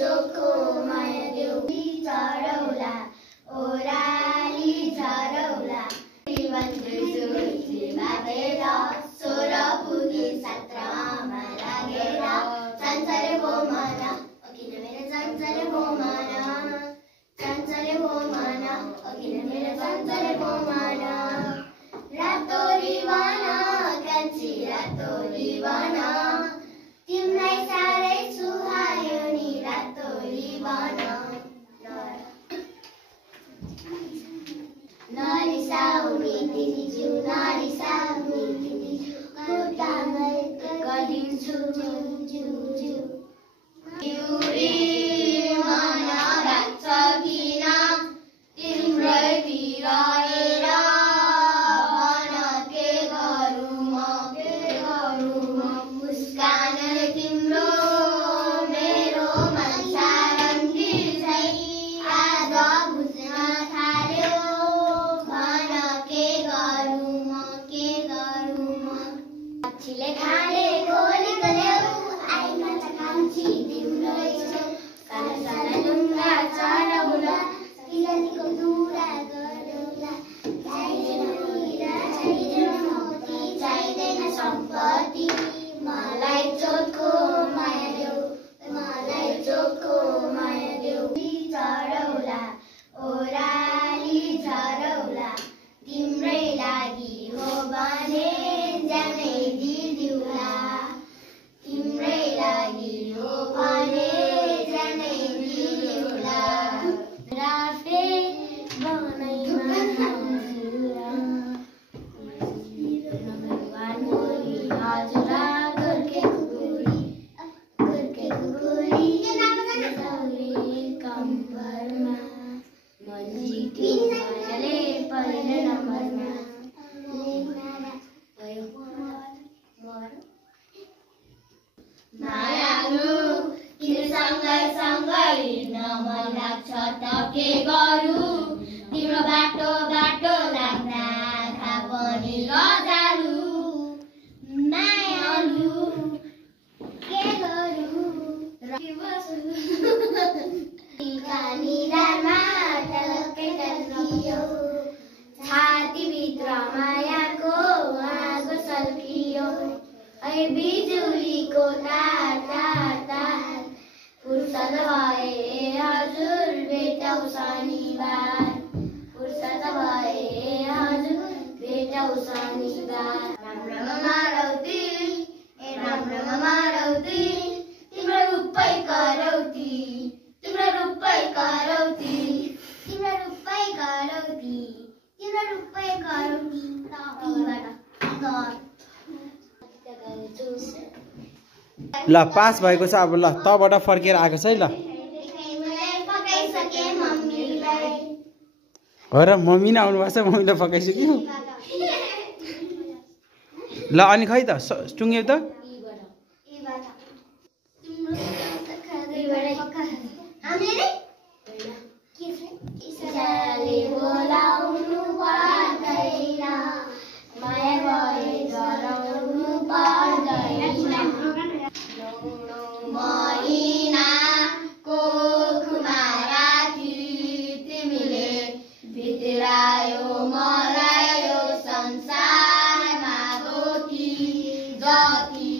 चोखो माया देऊ चढौला ओराली झरौला जीवन जुजुली बाँधेर सोह्र पुगी 17मा लागेर चञ्चले भो मन किन मेरो चञ्चले भो मन चञ्चले भो मन किन मेरो चञ्चले भो मन रातो रिवान कान्छी रातो रिवान तिमीलाई साह्रै सुहायो नि रातो रिवान नरिसाउने तिमीज्यू नरिसाउने तिमीज्यू खुट्टामै गरिदिन्छु तिउरी मन राख्छ किन तिम्रैतिर हेर भन के गरौँ म मुस्कान तिम्रो मेरो मन सारङ्गी झै आज बुझ्न थाल्यो भन के गरौँ म पक्षीले खाने खोलीको ल्याऊ आइमा त कान्छी तिम्रै छेउ सानो सानो ढुङ्गा चढौला किलालीको दुरा गरौला चाहिँदैन हिरा चाहिँदैन मोती चाहिँदैन सम्पत्ति मलाई चोखो माया देऊ मलाई चोखो माया देऊ चढौला ओराली झरौला तिम्रै लागि हो भने ज्यानै दिदिउला तिम्रै लागि हो भने ज्यानै दिदिउला राफे बनैमा हजुरा गोर्खे कुकुरी कम्बरमा मन जित्यो मायाले पहिलो नम्बरमा मायालु तिमीसँगै सँगै हिँड्न मन लाग्छ त के गरौँ तिम्रो बाटो बाटो लाग्दा आँखा पनि लजालु मायालु के गरौँ निधारमा टलक्कै टल्कियो छातीभित्र मायाको आगो सल्कियो ऐ बिजुलीको तार तार तार फुर्सद भए हजुर भेटौ शनिबार फुर्सद भए हजुर भेटौ शनिबार राम्रोमा मारौती राम्रोमा मारौती तिम्रो रूपै करौती तिम्रो रूपै करौती तिम्रो रूपै करौती तिम्रो रूपै करौती ल पास भएको छ अब ल तबाट फर्केर आएको छ है ल हो र मम्मी नै आउनु भएको छ मम्मीले पकाइसक्यो ल अनि खै त टुङ्ग्यौ त मलाई यो संसारमा दोती जति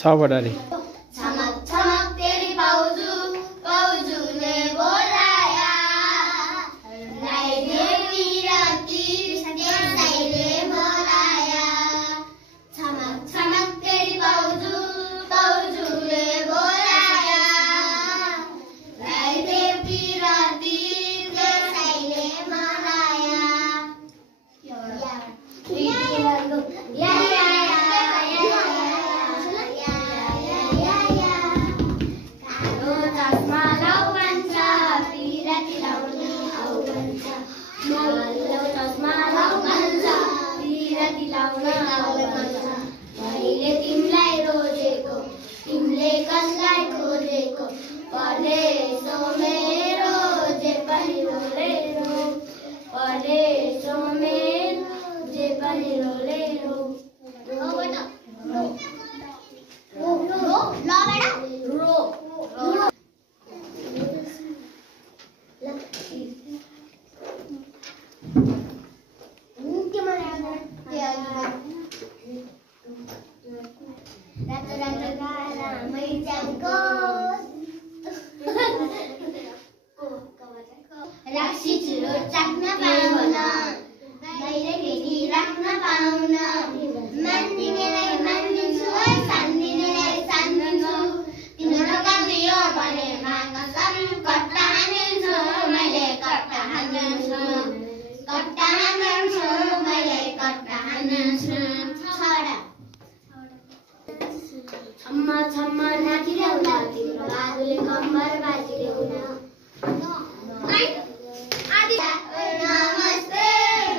6 बाट रे चमक चमक तेरी बाउजू बाउजू ने बोलाया लाइदे विरती साइले बोलाया चमक चमक तेरी बाउजू बाउजू ने बोलाया लाइदे विरती साइले बोलाया मैले तिमीलाई रोजेको तिमीले कसलाई खोजेको परदेशो मेरो जे पनि रोलेरो परदेशो मेरो जे पनि रोलेरो राक्षी चुरो चाख्न पाउन बाहिर फेरि राख्न पाउन मान्दिनेलाई मान्दिन्छु सान्दिनेलाई सान्दिन्छु तिम्रो कान्दियो भने कसम कट्टा हानिन्छु मैले कट्टा हानिन्छु मैले कट्टा हानिन्छु छम्मा छम्मा नाचिदेउला तिम्रो बाबुले कम्बर बाजिदेउला नमस्ते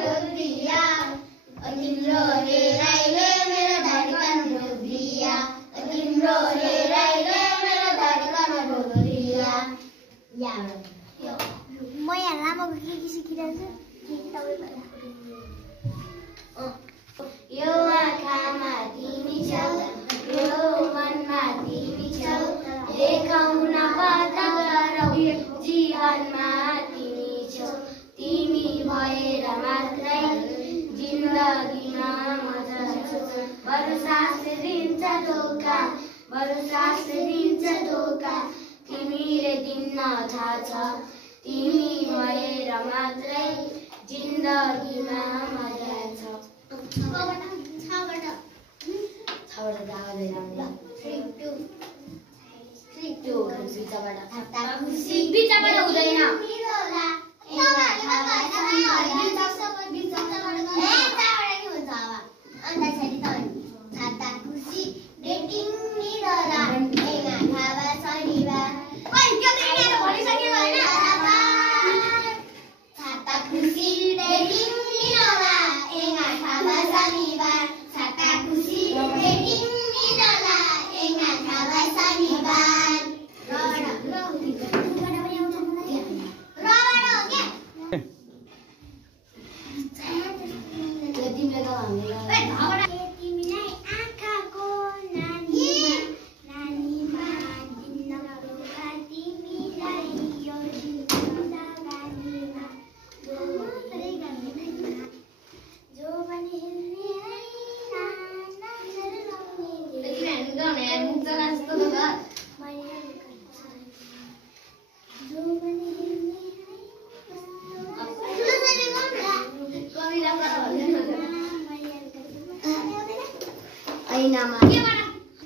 रुद्रिया तिम्रो हेराइले मेरो धडकन रुद्रिया तिम्रो हेराइले मेरो धडकन रुद्रिया म यहाँ लामोको के सिकिरहेको यो आँखामा तिमी छौ यो मनमा तिमी छौ देखाउन पर्दा गरौ जीवनमा तिमी छौ तिमी भएर मात्रै जिन्दगीमा मजा छ बरु सास दिन्छ धोका तिमीले दिन थाहा छ तिमी भएर मात्रै जिन्दगीमा मजा छ बिचबाट हुँदैन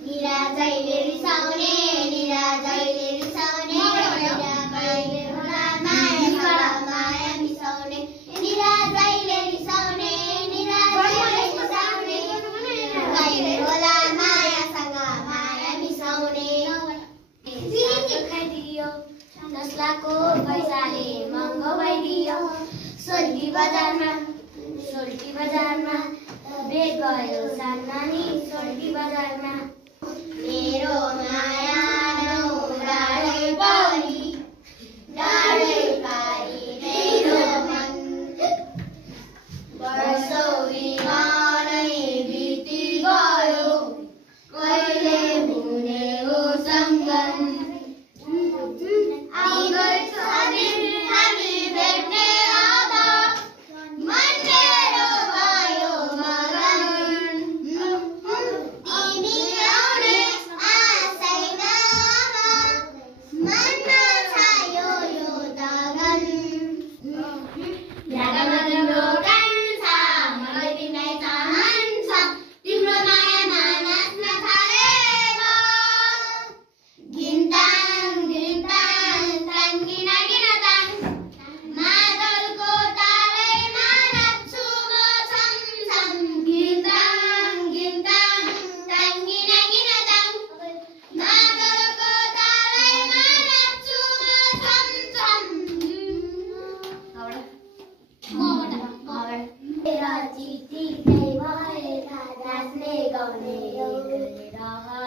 निराजैले रिसाउने माया मिसाउने कहिले होला मायासँग माया मिसाउने खाइदियो नस्लाको पैसाले महँगो भइदियो सोल्टी बजारमा बेग गयो सान्नानी सोल्टी बजारमा मेरो माया डाँडै पारी मेरो मन वर्षौँ बिहानै बिति गयो कहिले हुने हो सँगन आउँदैछ दिन हामी भेट्ने आधा मन मेरो भयो मगन तिमी आउने भने राह